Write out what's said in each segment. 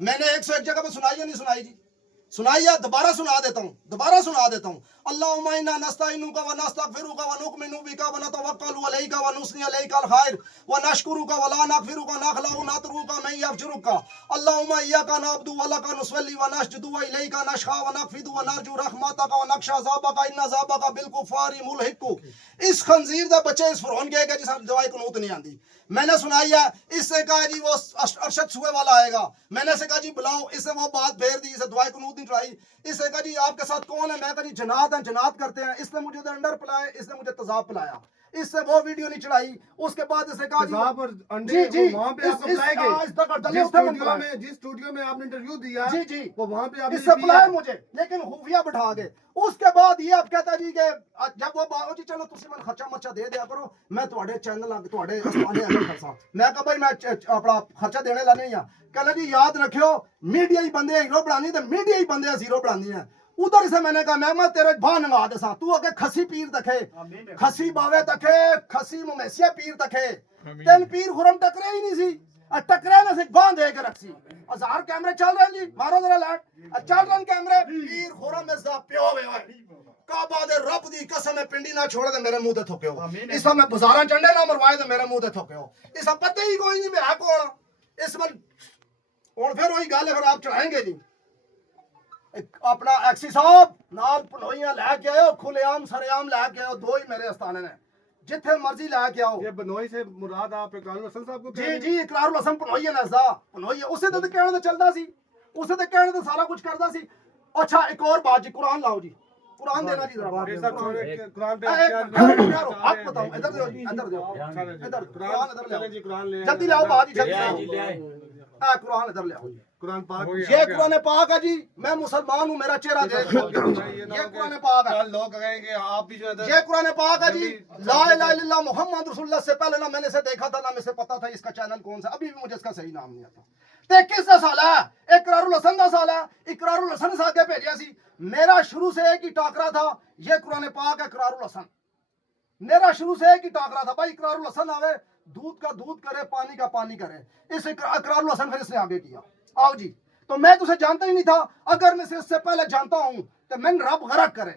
میں نے 101 جگہ پہ سنائی یا نہیں سنائی جی؟ سنائی ہے، دوبارہ سنا دیتا ہوں، دوبارہ سنا دیتا ہوں. اللہم انا نستعینک و نستغفرک و نؤمن بک و نتوکل علیک و نثنی علیک الخیر و نشکرک و لا نکفرک و نخلع نترک من یفجرک. اللہم ایاک نعبد و لک نصلی و نسجد و الیک نشفع و نقفد و نرجو رحمتک و نخشى عذابک ان عذابک بالکفار ملحق. اس خنزیر دے بچے اس فرعون کے کہ جس دعائے قنوت نہیں آندی. میں نے سنائی ہے، اس سے کہا جی وہ ارشد سوئے والا آئے گا. میں نے سے کہا جی بلاؤ، اس سے وہ بات پھیر دی، اسے دعائے قنوت نہیں چڑھائی. اس سے کہا جی آپ کے ساتھ کون ہے؟ میں کہا جی جنات ہیں، جنات کرتے ہیں. اس نے مجھے انڈر پلائے، اس نے مجھے تذاب پلایا. اس سے وہ ویڈیو نہیں چڑھائی. اس کے بعد اسے کہا تذاب اور جی انڈے جی وہ وہاں پہ آپ کو پلائے گئے. جس اسٹوڈیو میں آپ نے انٹرویو دیا جی جی وہ وہاں پہ آپ نے اس سے پلائے مجھے، لیکن خفیہ بٹھا گئے. اس کے بعد یہ اب کہتا جی کہ جب وہ جی چلو تسی من خرچہ مرچہ دے دیا کرو، میں تواڈے چینل تواڈے استانے اگے کرساں. میں کہا بھائی میں اپنا خرچہ دینے لا نہیں ہاں. کہنا جی یاد رکھیو میڈیا ہی بندے ہیرو بنانی تے میڈیا ہی بندے زیرو بنانی ہیں. ادھر سے میں نے کہا میں تیرے باہ نگا دسا، تو اگے کھسی پیر تکھے، کھسی باوے تکھے، کھسی ممیسیا پیر تکھے. تین پیر خرم ٹکرے ہی نہیں سی، ٹکرے نہ سے باندھ دے کے رکھ سی. 1000 کیمرے چل رہے ہیں جی، مارو ذرا لائٹ، چل رہے ہیں کیمرے. پیر خرم اس دا پیو وے ہوئے کعبہ دے رب دی قسم ہے پنڈی نہ چھوڑے تے میرے منہ تے تھوکے ہو. اس میں بازاراں چنڈے نہ مروائے تے میرے منہ تے تھوکے ہو. اس پتہ ہی کوئی نہیں میں ہے کون. اس میں اور پھر وہی گل اگر آپ چڑھائیں گے جی اپنا ایکسی صاحب نال پنوئیاں لے کے آئے، کھلے عام سرے عام لے کے آؤ. دو ہی میرے استانے نے، جتھے مرضی لے کے آؤ. یہ بنوئی سے مراد آپ اقرار الحسن صاحب کو کہہ رہے جی ہیں؟ جی اقرار الحسن پنوئی ہے نزدہ پنوئی ہے. اسے تو کہنے تو چلتا سی، اسے تو کہنے تو سارا کچھ کرتا سی. اچھا ایک اور بات جی، قرآن لاؤ جی، قرآن دینا جی ذرا. یہ سب چھوڑے قرآن پہ حق بتاؤ، ادھر دیو جی، ادھر دیو، ادھر قرآن ادھر چلیں لے جی قرآن لے جلدی لاؤ بات جی، جلدی قرآن ادھر لے آؤ. قرآن پاک. یہ قرآن پاک ہے جی. میں مسلمان ہوں، میرا چہرہ دیکھ. یہ قرآن پاک ہے. لوگ کہیں گے آپ بھی جو ہے یہ قرآن پاک ہے جی. لا الہ الا اللہ محمد رسول اللہ سے پہلے نہ میں نے اسے دیکھا تھا، نہ مجھے پتا تھا اس کا چینل کون سا. ابھی بھی مجھے اس کا صحیح نام نہیں آتا. تے کس دا سال ہے؟ اقرار الحسن دا سال ہے. اقرار الحسن سے آگے بھیجیا سی. میرا شروع سے ایک ہی ٹاکرا تھا، یہ قرآن پاک ہے اقرار الحسن. میرا شروع سے ایک ہی ٹاکرا تھا بھائی اقرار الحسن آوے، دودھ کا دودھ کرے، پانی کا پانی کرے. اس اقرار الحسن پھر اس نے آگے کیا. آؤ جی، تو میں تجھے جانتا ہی نہیں تھا. اگر میں اس سے پہلے جانتا ہوں تو میں رب غرق کرے.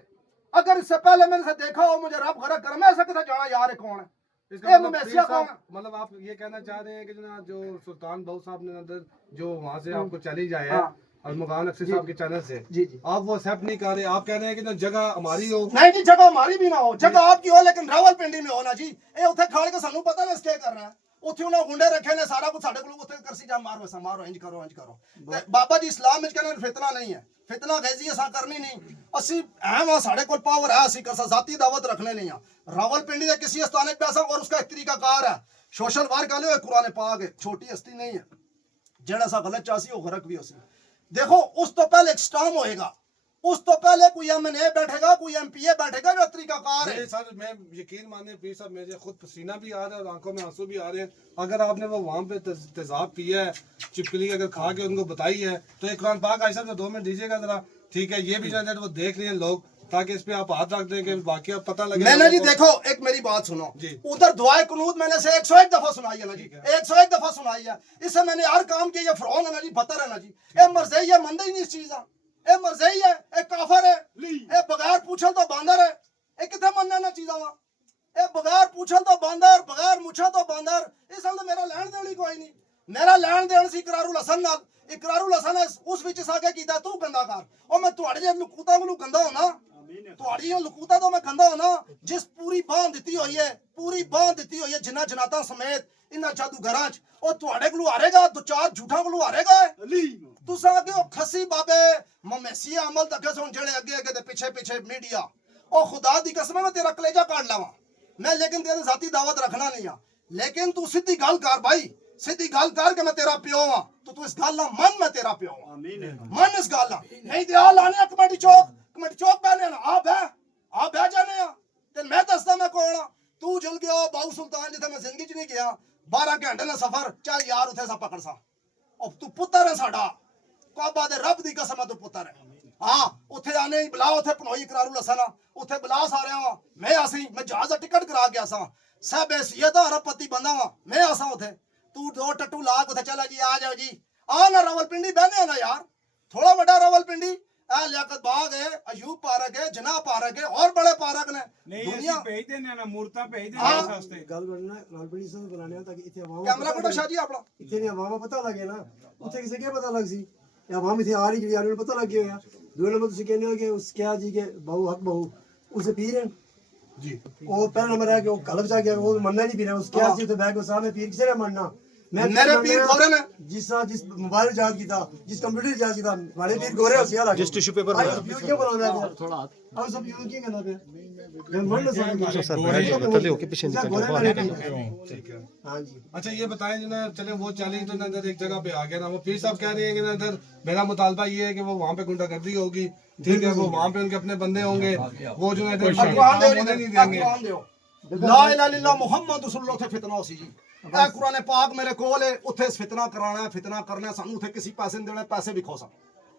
اگر اس سے پہلے میں نے دیکھا ہو مجھے رب غرق کرے، میں ایسا کیسے جانا یار کون ہے؟ اس کا مطلب آپ یہ کہنا چاہ رہے ہیں کہ جو سلطان بہو صاحب نے اندر جو وہاں سے آپ کو چیلنج آیا ہے اور مغان اکثر صاحب کے چینل سے آپ وہ ایکسیپٹ نہیں کر رہے. آپ کہہ رہے ہیں کہ جگہ ہماری ہو. نہیں جی، جگہ ہماری بھی نہ ہو، جگہ آپ کی ہو لیکن راول پنڈی میں ہونا جی. اے اتنے کھڑ کے سانو پتہ نہیں اس کے کر رہا ہے. اتنے انہوں گنڈے رکھے نے سارا کچھ ساڈے کول اتنے کرسی جا مارو ایسا مارو انج کرو انج کرو. بابا جی اسلام وچ کہنے فتنہ نہیں ہے، فتنہ غیزی اساں کرنی نہیں. اسی اہم ہاں، ساڈے کول پاور ہے، اسی کرسا ذاتی دعوت رکھنے نہیں ہاں. راول پنڈی دے کسی استانے پیسہ اور اس کا ایک طریقہ کار ہے. سوشل ورک والے قرآن پاک ہے، چھوٹی ہستی نہیں ہے. جڑا سا غلط چاسی وہ غرق بھی ہو سی. دیکھو اس تو پہلے ایک سٹام ہوئے گا، اس تو پہلے کوئی ایم این اے بیٹھے گا، کوئی ایم پی اے بیٹھے گا جو طریقہ کار ہے. سر میں یقین مانے پیر صاحب مجھے خود پسینہ بھی آ رہا ہے اور آنکھوں میں آنسو بھی آ رہے ہیں. اگر آپ نے وہ وہاں پہ تیزاب پیا ہے، چپکلی اگر کھا کے ان کو بتائی ہے تو ایک قرآن پاک آئیسا 2 منٹ دیجیے گا ذرا. ٹھیک ہے، یہ بھی جو ہے وہ دیکھ رہے ہیں لوگ تاکہ اس پہ آپ ہاتھ رکھ دیں کہ واقعہ پتہ لگے. میں نے جی دیکھو ایک میری بات سنو جی، ادھر دعائے قنوت میں نے سے 101 دفعہ سنائی ہے نا جی، 101 دفعہ سنائی ہے. اس سے میں نے ہر کام کیا. یہ فرعون ہے نا جی، بتر ہے نا جی، اے مرضی ہے، مندہ ہی نہیں اس چیز ہے. اے مرضی ہے، اے کافر ہے، اے بغیر پوچھل تو باندر ہے. اے کتنے مننے نا چیزاں وا. اے بغیر پوچھل تو باندر، بغیر مچھل تو باندر. اس حال میرا لین دین ہی کوئی نہیں. میرا لین دین سی اقرار الحسن نال. اقرار الحسن اس وچ ساگے کیتا تو گندا کر. او میں تواڈے جے لکوتا کولو گندا ہونا، تواڈی لکوتا تو میں گندا ہونا. جس پوری باندھ دتی ہوئی ہے، پوری باندھ دتی ہوئی ہے جنہ جناتاں سمیت انہاں جادوگراں چ. او تواڈے کولو ہارے گا، 2-4 جھوٹاں کولو ہارے گا. تساں اگے او کھسی بابے ممیسی عمل تک سن جڑے اگے اگے تے پیچھے پیچھے میڈیا. او خدا دی قسم میں تیرا کلیجہ کاٹ لاواں میں، لیکن تیرے ذاتی دعوت رکھنا نہیں ہاں. لیکن تو سیدھی گل کر بھائی، سیدھی گل کر کہ میں تیرا پیو ہاں. تو اس گل نہ من میں تیرا پیو ہاں، من اس گل نہ نہیں تے آ لانے کمیٹی چوک پہنے نا آپ ہے جانے ہاں. تے میں دسدا میں کون ہاں. تو جل گیا باؤ سلطان جتھے میں زندگی چ نہیں گیا. 12 گھنٹے دا سفر چل یار اتھے سا پکڑ سا. او تو پتر ہے ساڈا، کعبہ دے رب دی قسم تو پتر ہے. ہاں اتھے آنے بلا اتھے پنوئی اقرار الحسن اتھے بلا سارے ہاں. میں آسی میں جہاز ٹکٹ کرا گیا سا. صاحب حیثیت ارب پتی بندہ ہاں. میں آسا اتھے تو 2 ٹٹو لا کے اتھے چلا جی آ جاؤ جی آنا راولپنڈی بہنے نا یار تھوڑا بڑا راولپنڈی اے لیاقت باغ ہے ایوب پارک ہے جناح پارک ہے اور بڑے پارک نے دنیا بھیج دینے نا مورتا بھیج دینے ساستے گل بننا راولپنڈی سے بنانے تاکہ ایتھے عوام کیمرہ کٹو شاہ جی اپنا ایتھے نہیں عوام پتہ لگے نا اوتھے کسے کیا پتہ لگ سی یا عوام ایتھے آ رہی جڑی آنے پتہ لگ گیا دوسرے نمبر تسی کہنے ہو کہ اس کیا جی کہ بہو حق بہو اسے پیر ہیں جی وہ پہلا نمبر ہے کہ وہ قلب جا گیا وہ مننا نہیں پیر اس کیا سی تے بیٹھ کے سامنے پیر کسے نے مننا میرے پیر گورے نے جس موبائل چارج کیتا جس کمپیوٹر چارج کیتا ہمارے پیر گورے ہوسیا لگے جس ٹیشو پیپر کیوں بنانا ہے تھوڑا ہم سب یوں کیوں کرنا پہ من نہ سمجھ سر تلے ہو کے پیچھے ہاں جی اچھا یہ بتائیں جناب چلے وہ چیلنج تو ادھر ایک جگہ پہ آ گیا نا وہ پیر صاحب کہہ رہے ہیں کہ ادھر میرا مطالبہ یہ ہے کہ وہ وہاں پہ گنڈا گردی ہوگی ٹھیک ہے وہ وہاں پہ ان کے اپنے بندے ہوں گے وہ جو ہے نہیں دیں گے لا الہ الا اللہ محمد رسول اللہ تے فتنہ ہوسی جی اے قرآن پاک میرے کول ہے اوتھے فتنہ کرانا ہے فتنہ کرنا ہے سانو اوتھے کسی پیسے نہیں دینے پیسے بھی کھوسا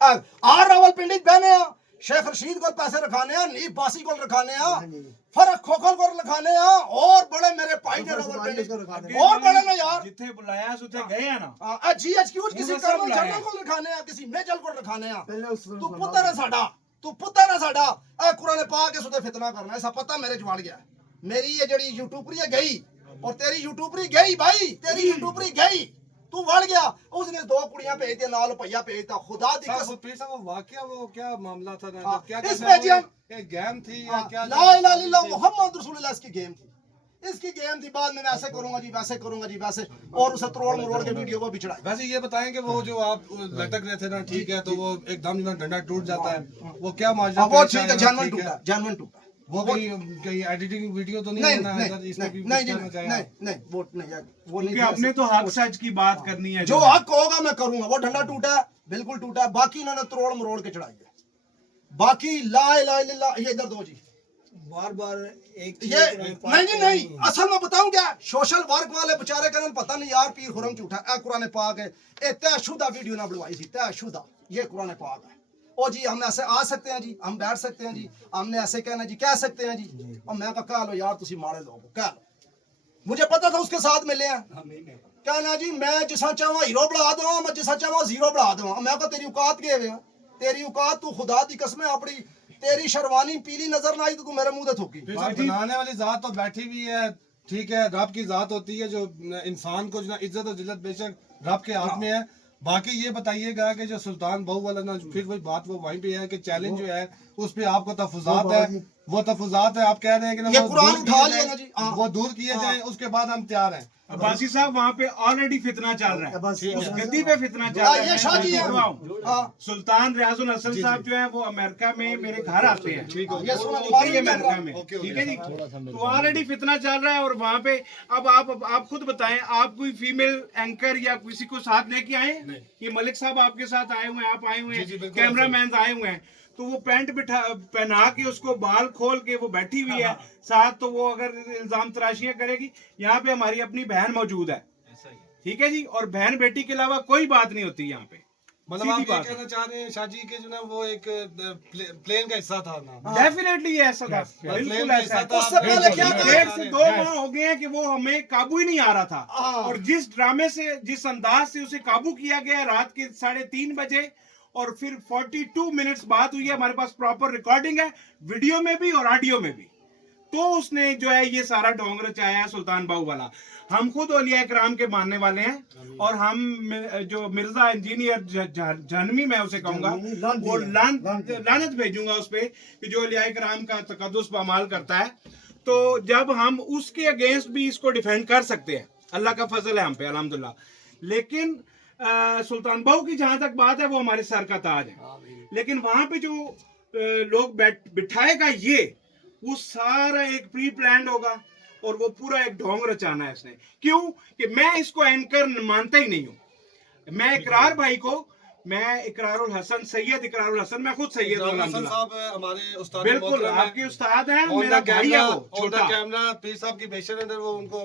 آ راولپنڈی بہنے آ شیخ رشید کو پیسے رکھانے ہیں نیب باسی کو رکھانے ہیں فرق کھوکھل کو رکھانے ہیں اور بڑے میرے بھائی نے راولپنڈی اور بڑے نا یار جتھے بلایا سوتے گئے ہیں نا جی ایچ کیو کسی کرنل جنرل کو رکھانے ہیں کسی میجر کو رکھانے ہیں تو پتر ہے ساڈا تو پتر ہے ساڈا اے قرآن پاک کے سوتے فتنہ کرنا ہے ایسا پتہ میرے جوڑ گیا میری یہ جڑی یوٹیوبری ہے گئی اور تیری یوٹیوبری گئی بھائی تیری یوٹیوبری گئی تو وڑ گیا اس نے دو کڑیاں بھیج دیا نال روپیہ بھیجتا خدا دی قسم پیر صاحب واقعہ وہ کیا معاملہ تھا کیا اس میں جی ایک گیم تھی یا کیا لا الہ الا اللہ محمد رسول اللہ اس کی گیم تھی اس کی گیم تھی بعد میں ویسے کروں گا جی ویسے کروں گا جی ویسے اور اسے تروڑ مروڑ کے ویڈیو کو بچڑا ویسے یہ بتائیں کہ وہ جو آپ لٹک رہے تھے نا ٹھیک ہے تو وہ ایک دم جو ڈنڈا ٹوٹ جاتا ہے وہ کیا ماجرا وہ ٹھیک ہے جانون ٹوٹا جانون ٹوٹا وہ کہیں ایڈیٹنگ ویڈیو تو نہیں بنا ہے اس میں بھی نہیں وہ نہیں آپ نے تو حق سچ کی بات کرنی ہے جو حق ہوگا میں کروں گا وہ ڈنڈا ٹوٹا ہے بالکل ٹوٹا ہے باقی انہوں نے تروڑ مروڑ کے چڑھائی ہے باقی لا الہ الا اللہ یہ ادھر دو جی بار بار ایک یہ نہیں جی نہیں اصل میں بتاؤں کیا سوشل ورک والے بچارے کرن پتہ نہیں یار پیر خرم جھوٹا اے قرآن پاک ہے اے طے شدہ ویڈیو نہ بنوائی تھی طے شدہ یہ قرآن پاک ہے او جی ہم ایسے آ سکتے ہیں جی ہم بیٹھ سکتے ہیں جی ہم نے ایسے کہنا جی کہہ سکتے ہیں جی اور میں کہا لو یار تسی ماڑے لوگ کہہ لو مجھے پتا تھا اس کے ساتھ ملے ہیں کہنا جی میں جسا چاہواں ہیرو بڑھا دوں میں جسا چاہواں زیرو بڑھا دوں میں کہا تیری اوقات کے ہوئے تیری اوقات تو خدا دی قسم ہے اپنی تیری شروانی پیلی نظر نہ آئی تو میرے منہ دے تھوکی بنانے والی ذات تو بیٹھی ہوئی ہے ٹھیک ہے رب کی ذات ہوتی ہے جو انسان کو جو عزت اور ذلت بے شک رب کے ہاتھ میں ہے باقی یہ بتائیے گا کہ جو سلطان بہو والا نا پھر وہی بات وہ وہیں پہ ہے کہ چیلنج جو ہے اس پہ آپ کو تفضات ہے وہ تفضات ہے آپ کہہ رہے ہیں کہ یہ قرآن اٹھا لیا نا جی وہ دور کیے جائیں اس کے بعد ہم تیار ہیں عباسی صاحب وہاں پہ آلریڈی فتنہ چل رہا ہے اس گدی پہ فتنہ چل رہا یہ شاہ جی ہے ہے سلطان ریاض الحسن صاحب جو ہیں وہ امریکہ میں میرے گھر آتے ہیں یہ سنا ہوتے ہی امریکہ میں ٹھیک ہے جی تو آلریڈی فتنہ چل رہا ہے اور وہاں پہ اب آپ خود بتائیں آپ کوئی فیمیل اینکر یا کسی کو ساتھ لے کے آئے یہ ملک صاحب آپ کے ساتھ آئے ہوئے ہیں آپ آئے ہوئے ہیں کیمرہ مینز آئے ہوئے ہیں تو وہ پینٹ پہنا کے اس کو بال کھول کے وہ بیٹھی ہوئی ہے ساتھ تو وہ اگر الزام تراشیاں کرے گی یہاں پہ ہماری اپنی بہن موجود ہے ٹھیک ہے جی اور بہن بیٹی کے علاوہ کوئی بات نہیں ہوتی یہاں پہ مطلب آپ یہ کہنا چاہ رہے ہیں شاہ جی کہ جو نا وہ ایک پلین کا حصہ تھا نا ڈیفینیٹلی یہ ایسا تھا بالکل ایسا تھا 1.5 سے 2 ماہ ہو گئے ہیں کہ وہ ہمیں قابو ہی نہیں آ رہا تھا اور جس ڈرامے سے جس انداز سے اسے قابو کیا گیا رات کے 3:30 بجے اور پھر 42 منٹس بات ہوئی ہے ہمارے پاس پراپر ریکارڈنگ ہے ویڈیو میں بھی اور آڈیو میں بھی تو اس نے جو ہے یہ سارا ڈھونگ رچایا ہے سلطان باہو والا ہم خود اولیاء کرام کے ماننے والے ہیں اور ہم جو مرزا انجینئر جہنمی میں اسے کہوں گا وہ لعنت بھیجوں گا اس پہ کہ جو اولیاء کرام کا تقدس پامال کرتا ہے تو جب ہم اس کے اگینسٹ بھی اس کو ڈیفینڈ کر سکتے ہیں اللہ کا فضل ہے ہم پہ الحمدللہ لیکن سلطان بہو کی جہاں تک بات ہے وہ ہمارے سر کا تاج ہے لیکن وہاں پہ جو لوگ بٹھائے گا یہ وہ سارا ایک پری پلانڈ ہوگا اور وہ پورا ایک ڈھونگ رچانا ہے اس نے کیوں کہ میں اس کو اینکر مانتا ہی نہیں ہوں میں اقرار بھائی کو میں اقرار الحسن سید اقرار الحسن میں خود سید ہمارے بالکل آپ کے استاد ہیں میرا بھائی ہے وہ چھوٹا کیمرہ پیر صاحب کی بیشر اندر وہ ان کو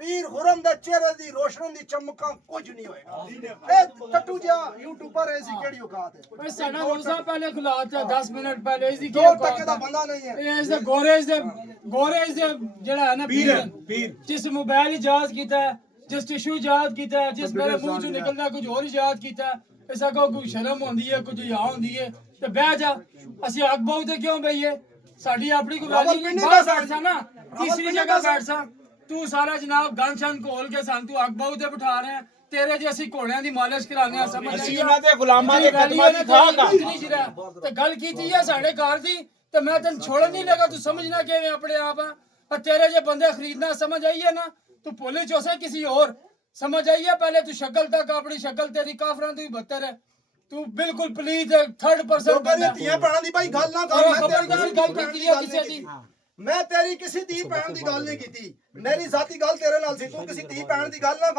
پیر خرم دے چہرے دی روشنی دی چمکاں کچھ نہیں ہوئے گا اے ٹٹو جا یوٹیوبر ایسی کیڑی اوقات ہے ساڈا روزہ پہلے کھلا تھا 10 منٹ پہلے اس دی دو ٹکے دا بندہ نہیں ہے اس دے گورے دے جڑا ہے نا پیر جس موبائل ایجاد کیتا ہے جس ٹشو ایجاد کیتا ہے جس میرے منہ چوں نکلدا کچھ اور ایجاد کیتا ہے اس کو کوئی شرم ہوندی ہے کچھ حیا ہوندی ہے تے بیٹھ جا اسی حق بہو تے کیوں بھئیے ساڈی اپنی کوئی ویلیو نہیں باہر بیٹھ سا نا تیسری جگہ بیٹھ سا تو سارا جناب گن شن کھول کے سان تو حق بہو تے بٹھا رہے ہیں تیرے جیسی گھوڑیاں دی مالش کرانے ہیں سمجھ اسی انہاں دے غلاماں دے قدماں دی تھا کا تے گل کیتی ہے ساڈے گھر دی تے میں تن چھوڑن نہیں لگا تو سمجھنا کہ اپنے آپ ہاں تیرے جو بندے خریدنا سمجھ آئی ہے نا تو پولیس چوسے کسی اور سمجھ آئی ہے پہلے تو شکل تک اپنی شکل تیری کافراں تو ہی بدتر ہے تو بالکل پلیز تھرڈ پرسن بندہ تیاں پڑھان دی بھائی گل نہ کر میں تیری کسی دی پہن دی گل نہیں کیتی میری ذاتی گل تیرے نال سی تو کسی دی پہن دی گل نہ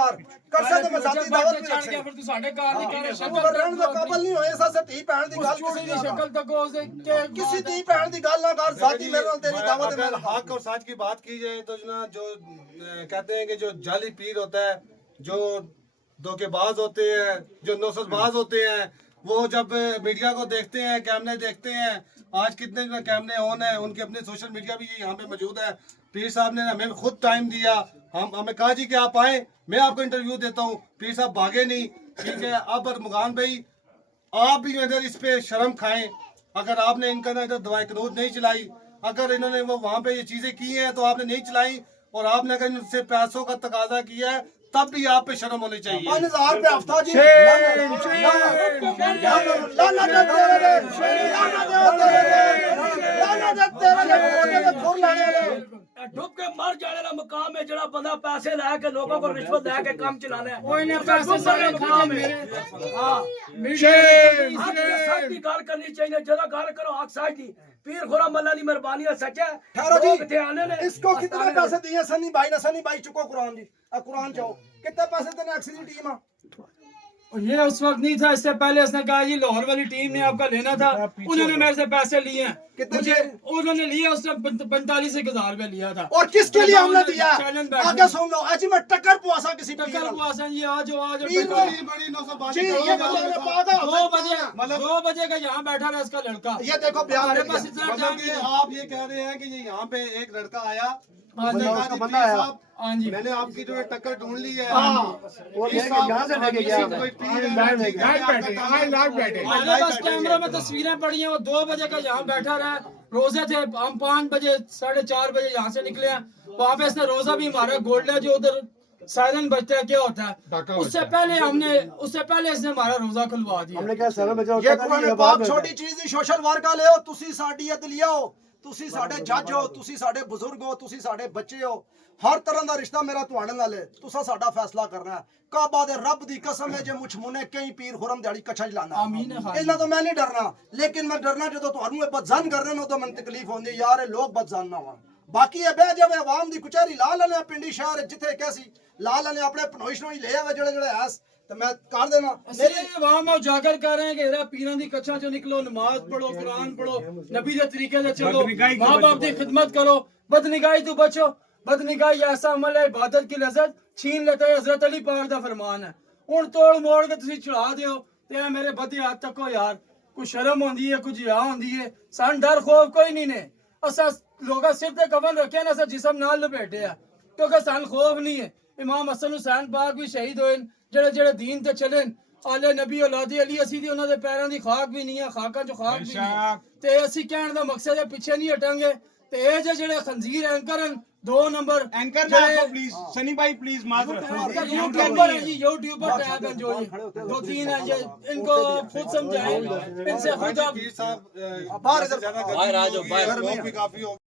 کر سا تے میں ذاتی دعوت بھی رکھ سکتا پھر تو ساڈے گھر دی کہہ شکل رہن دا قابل نہیں ہوئے سا سے دی پہن دی گل کسی دی شکل تک ہو کہ کسی دی پہن دی گل نہ کر ذاتی میرے نال تیری دعوت ہے اگر حق اور سچ کی بات کی جائے تو جناب جو کہتے ہیں کہ جو جعلی پیر ہوتا ہے جو دھوکے باز ہوتے ہیں جو نوسط باز ہوتے ہیں وہ جب میڈیا کو دیکھتے ہیں کیمرے دیکھتے ہیں آج کتنے کیمرے آن ہیں ان کے اپنے سوشل میڈیا بھی یہاں پہ موجود ہے پیر صاحب نے ہمیں خود ٹائم دیا ہمیں کہا جی کہ آپ آئیں میں آپ کو انٹرویو دیتا ہوں پیر صاحب بھاگے نہیں ٹھیک ہے اب ارمغان بھائی آپ بھی ادھر اس پہ شرم کھائیں اگر آپ نے ان کا ادھر دعائے قنوت نہیں چلائی اگر انہوں نے وہ وہاں پہ یہ چیزیں کی ہیں تو آپ نے نہیں چلائی اور آپ نے اگر ان سے پیسوں کا تقاضا کیا ہے تب بھی آپ پہ شرم ہونی چاہیے 5000 روپے ہفتہ جی ڈب کے مر جانے والا مقام ہے جڑا بندہ پیسے لے کے لوگوں کو رشوت دے کے کام چلانا ہے کوئی نہیں پیسے سارے مقام ہے ہاں سچ کی گل کرنی چاہیے جدو گل کرو حق سچ دی پیر خرم اللہ دی مہربانی ہے سچ ہے ٹھہرو جی کتے آنے نے اس کو کتنے پیسے دیے سنی بھائی نے سنی بھائی چکو قرآن جی قرآن چاہو کتنے پیسے دینے ایکسی دی ٹیم یہ اس وقت نہیں تھا اس سے پہلے اس نے کہا جی لاہور والی ٹیم نے آپ کا لینا تھا انہوں نے میرے سے پیسے لیے ہیں مجھے انہوں نے لیے اس نے 45,000 روپے لیا تھا اور کس کے لیے ہم نے دیا آگے سن لو اجی میں ٹکر پواسا کسی ٹکر پواسا جی آجو بڑی نوسط جی یہ بندہ پاگا 2 بجے کا یہاں بیٹھا رہا اس کا لڑکا یہ دیکھو بیان میرے پاس اتنا ٹائم نہیں ہے آپ یہ کہہ رہے ہیں کہ یہاں پہ ایک لڑکا آیا ہاں جی میں نے آپ کی جو ٹکر ڈھونڈ لی ہے یہاں سے لے کے گیا ہمارے پاس کیمرہ میں تصویریں پڑی ہیں وہ 2 بجے کا یہاں بیٹھا رہا روزے تھے ہم 5 بجے 4:30 بجے یہاں سے نکلے ہیں وہاں پہ اس نے روزہ بھی ہمارا گولڈ ہے جو ادھر سائرن بجتا ہے کیا ہوتا ہے اس سے پہلے اس نے ہمارا روزہ کھلوا دیا ہم نے کہا سر بچا یہ قرآن پاک چھوٹی چیز دی سوشل ورک لے ہو تسی ساڈی عدلیہ ہو تسی ساڈے جج ہو تسی ساڈے بزرگ ہو تسی ساڈے بچے ہو ہر طرح دا رشتہ میرا تواڈے نال ہے تساں ساڈا فیصلہ کرنا ہے کعبہ دے رب دی قسم ہے جے مجھ منے کئی پیر خرم دیاڑی کچھا جلانا آمین انہاں تو میں نہیں ڈرنا لیکن میں ڈرنا جدوں تانوں اے بدزن کرنے نو تو من تکلیف ہوندی یار لوگ بدزن نہ ہون باقی اے بہ جاوے عوام دی کچہری لا لینے پنڈی شہر جتھے کیسی لا لینے اپنے پنوئش نو ہی لے آوے جڑے ایس تو میں کر دینا میری عوام اجاگر کر رہے ہیں کہ ایرا پیران دی کچھا چو نکلو نماز پڑھو قرآن پڑھو نبی دے طریقے سے چلو ماں باپ دی خدمت کرو بدنگاہی تو بچو بدنگاہی ایسا عمل ہے عبادت کی لذت چھین لیتا ہے حضرت علی پاک دا فرمان ہے ہن توڑ موڑ کے تسی چڑھا دیو تے میرے بدے ہاتھ تکو یار کوئی شرم ہوندی ہے کچھ حیا ہوندی ہے سان ڈر خوف کوئی نہیں نے اسا لوگا سر تے کفن رکھے نا اسا جسم نال لپیٹے ہے کیونکہ سان خوف نہیں ہے امام حسن حسین پاک بھی شہید ہوئے جڑے دین تے چلن آلے نبی اولاد علی اسی دی انہاں دے پیراں دی خاک بھی نہیں ہے خاکاں چ خاک بھی نہیں تے اسی کہن دا مقصد ہے پیچھے نہیں ہٹاں گے تے اے جڑے خنزیر اینکر ہیں 2 نمبر اینکر نہ پلیز سنی بھائی پلیز معذرت یوٹیوبر ہیں جی یوٹیوبر ٹیب ہیں جو 2-3 ہیں یہ ان کو خود سمجھائیں ان سے خود آپ پیر صاحب باہر ادھر باہر آ جاؤ باہر بھی کافی ہو